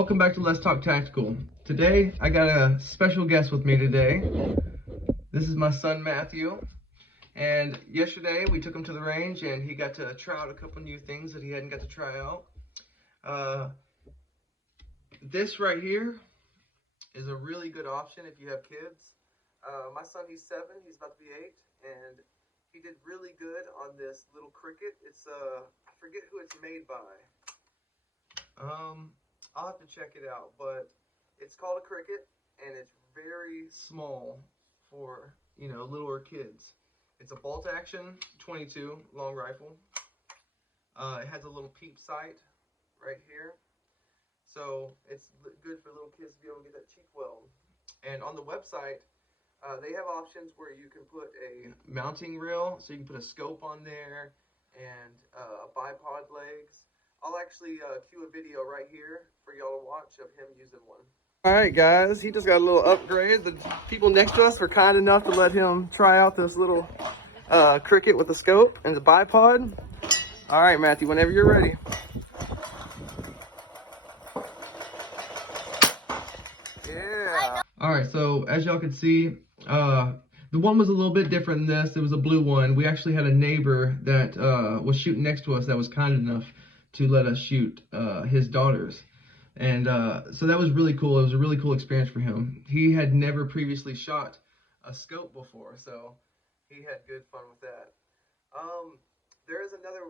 Welcome back to Let's Talk Tactical. Today, I got a special guest with me today. This is my son, Matthew. And yesterday, we took him to the range and he got to try out a couple new things that he hadn't got to try out. This right here is a really good option if you have kids. My son, he's 7, he's about to be 8, and he did really good on this little cricket. It's, I forget who it's made by. I'll have to check it out, but it's called a cricket, and it's very small for, littler kids. It's a bolt action 22 long rifle. It has a little peep sight right here. So it's good for little kids to be able to get that cheek weld. And on the website, they have options where you can put a mounting rail, so you can put a scope on there and bipod legs. I'll actually cue a video right here for y'all to watch of him using one. All right, guys, he just got a little upgrade. The people next to us were kind enough to let him try out this little cricket with the scope and the bipod. All right, Matthew, whenever you're ready. Yeah. All right, so as y'all can see, the one was a little bbit different than this. It was a blue one. We actually had a neighbor that was shooting next to us that was kind enough to let us shoot his daughters. And so that was really cool. It was a really cool experience for him. He had never previously shot a scope before, so he had good fun with that. There is another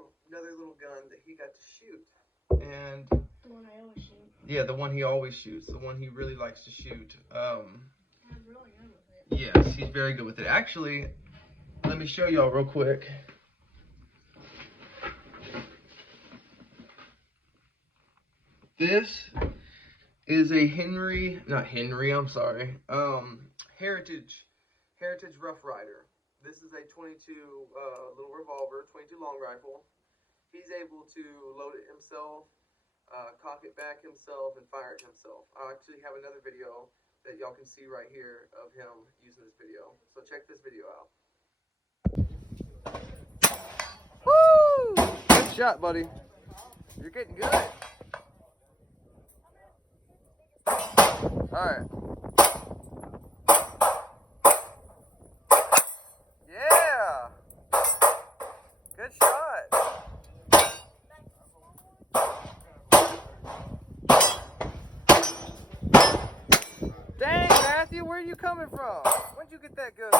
little gun that he got to shoot. And the one I always shoot. Yeah, the one he always shoots, the one he really likes to shoot. I'm really good with it. Yes, he's very good with it. Actually, let me show y'all real quick. This is a Heritage Rough Rider. This is a 22 little revolver, 22 long rifle. He's able to load it himself, cock it back himself, and fire it himself. I actually have another video that y'all can see right here of him using this video. So check this video out. Woo! Good shot, buddy. You're getting good. Alright. Yeah! Good shot. Dang, Matthew, where are you coming from? When'd you get that good?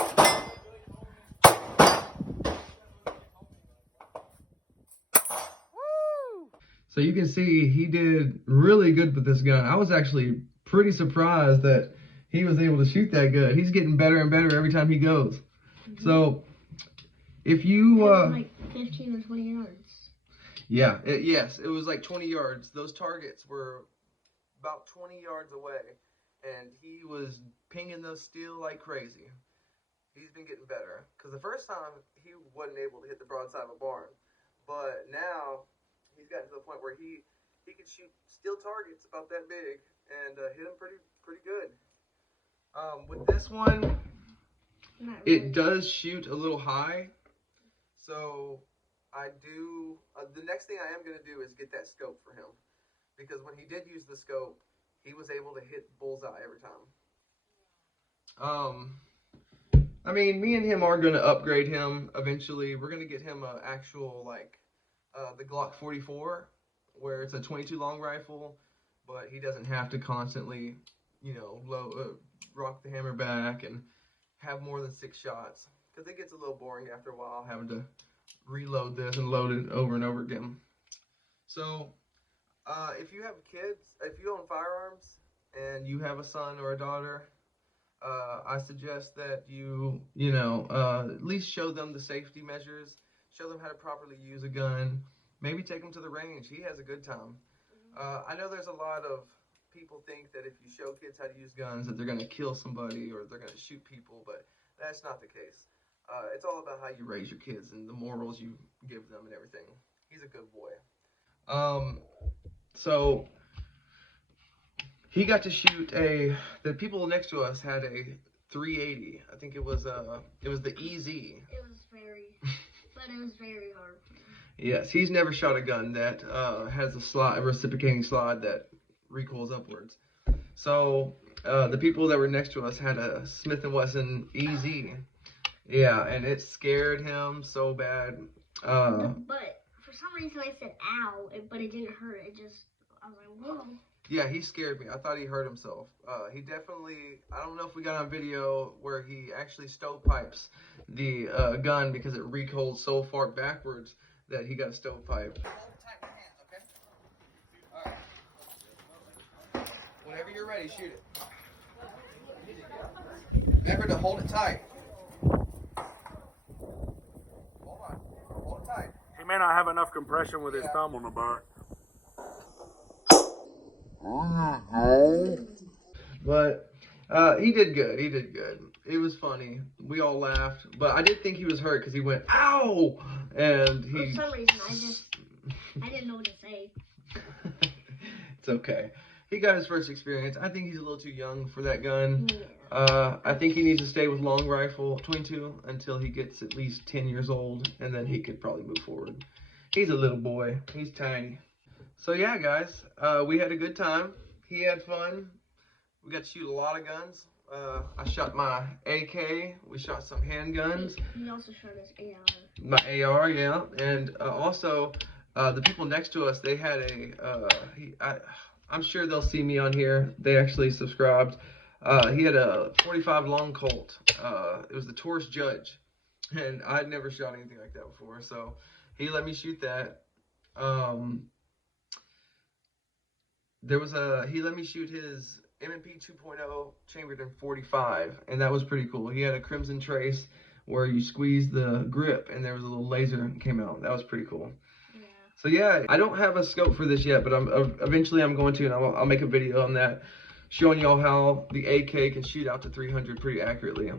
Woo! So you can see he did really good with this gun. I was actually pretty surprised that he was able to shoot that good. He's getting better and better every time he goes. Mm-hmm. So if you like 15 or 20 yards. Yeah, yes, it was like 20 yards. Those targets were about 20 yards away, and he was pinging those steel like crazy. He's been getting better, because the first time he wasn't able to hit the broadside of a barn, but now he's gotten to the point where he can shoot steel targets about that big and hit them pretty good. With this one, it does shoot a little high, so the next thing I am going to do is get that scope for him, because when he did use the scope, he was able to hit bullseye every time. I mean, me and him are going to upgrade him eventually. We're going to get him an actual, the Glock 44, where it's a 22 long rifle, but he doesn't have to constantly, rock the hammer back and have more than 6 shots, because it gets a little boring after a while having to reload this and load it over and over again. So if you have kids, if you own firearms and you have a son or a daughter, I suggest that you at least show them the safety measures, show them how to properly use a gun, maybe take them to the range. He has a good time. I know there's a lot of people think that if you show kids how to use guns that they're going to kill somebody or they're going to shoot people, but that's not the case. It's all about how you raise your kids and the morals you give them and everything. He's a good boy. So he got to shoot the people next to us had a 380. I think it was the EZ. It was very hard. Yes, he's never shot a gun that has a reciprocating slide that recoils upwards. So the people that were next to us had a Smith & Wesson EZ. Yeah, and it scared him so bad. But for some reason I said ow, but it didn't hurt. I was like, whoa. Yeah, he scared me. I thought he hurt himself. He definitely, I don't know if we got on video where he actually stovepipes the gun because it recoiled so far backwards that he got a stovepipe. Hold tight with your hands, okay? All right. Whenever you're ready, shoot it. Remember to hold it tight. Hold on. Hold it tight. He may not have enough compression with his thumb on the back. But he did good. He did good. It was funny. We all laughed. But I did think he was hurt because he went, ow! And he... For some reason, I didn't know what to say. It's okay. He got his first experience. I think he's a little too young for that gun. Yeah. I think he needs to stay with long rifle 22 until he gets at least 10 years old. And then he could probably move forward. He's a little boy. He's tiny. So yeah, guys, we had a good time. He had fun. We got to shoot a lot of guns. I shot my AK. We shot some handguns. He also shot his AR. My AR, yeah. And also, the people next to us, they had I'm sure they'll see me on here. They actually subscribed. He had a 45 long Colt. It was the Taurus Judge. And I'd never shot anything like that before. So he let me shoot that. He let me shoot his M&P 2.0 chambered in 45, and that was pretty cool. He had a Crimson Trace where you squeeze the grip and there was a little laser that came out. That was pretty cool. Yeah. So yeah, I don't have a scope for this yet, but eventually I'm going to, and I'll make a video on that, showing y'all how the AK can shoot out to 300 pretty accurately.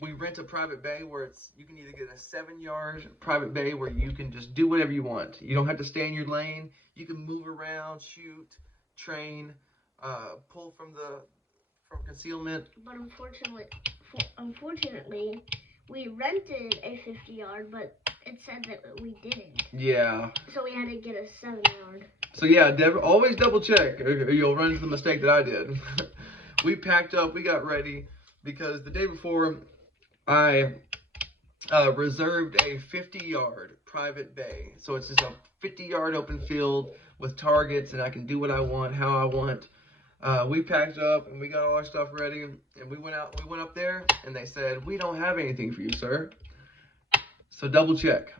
We rent a private bay where you can either get a 7-yard private bay where you can just do whatever you want. You don't have to stay in your lane. You can move around, shoot, train, pull from concealment. But unfortunately, we rented a 50-yard, but it said that we didn't. Yeah. So we had to get a 7-yard. So yeah, always double check, or you'll run into the mistake that I did. We packed up, we got ready, because the day before, I reserved a 50-yard private bay. So it's just a 50-yard open field with targets, and I can do what I want, how I want. We packed up and we got all our stuff ready, and we went up there, and they said, we don't have anything for you, sir. So double check.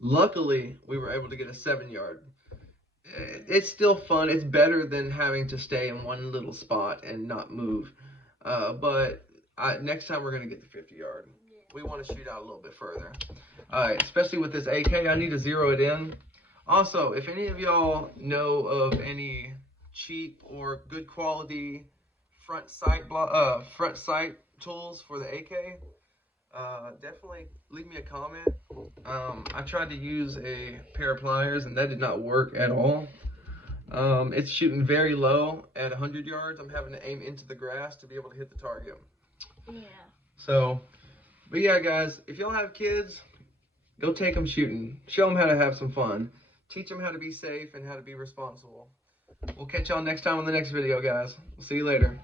Luckily, we were able to get a 7-yard. It's still fun. It's better than having to stay in one little spot and not move. But next time we're going to get the 50-yard. We want to shoot out a little bit further. Especially with this AK, I need to zero it in. Also, if any of y'all know of any cheap or good quality front sight tools for the AK, definitely leave me a comment. I tried to use a pair of pliers and that did not work at all. It's shooting very low at 100 yards. I'm having to aim into the grass to be able to hit the target. Yeah. So, but yeah, guys, if y'all have kids, go take them shooting. Show them how to have some fun. Teach them how to be safe and how to be responsible. We'll catch y'all next time on the next video, guys. We'll see you later.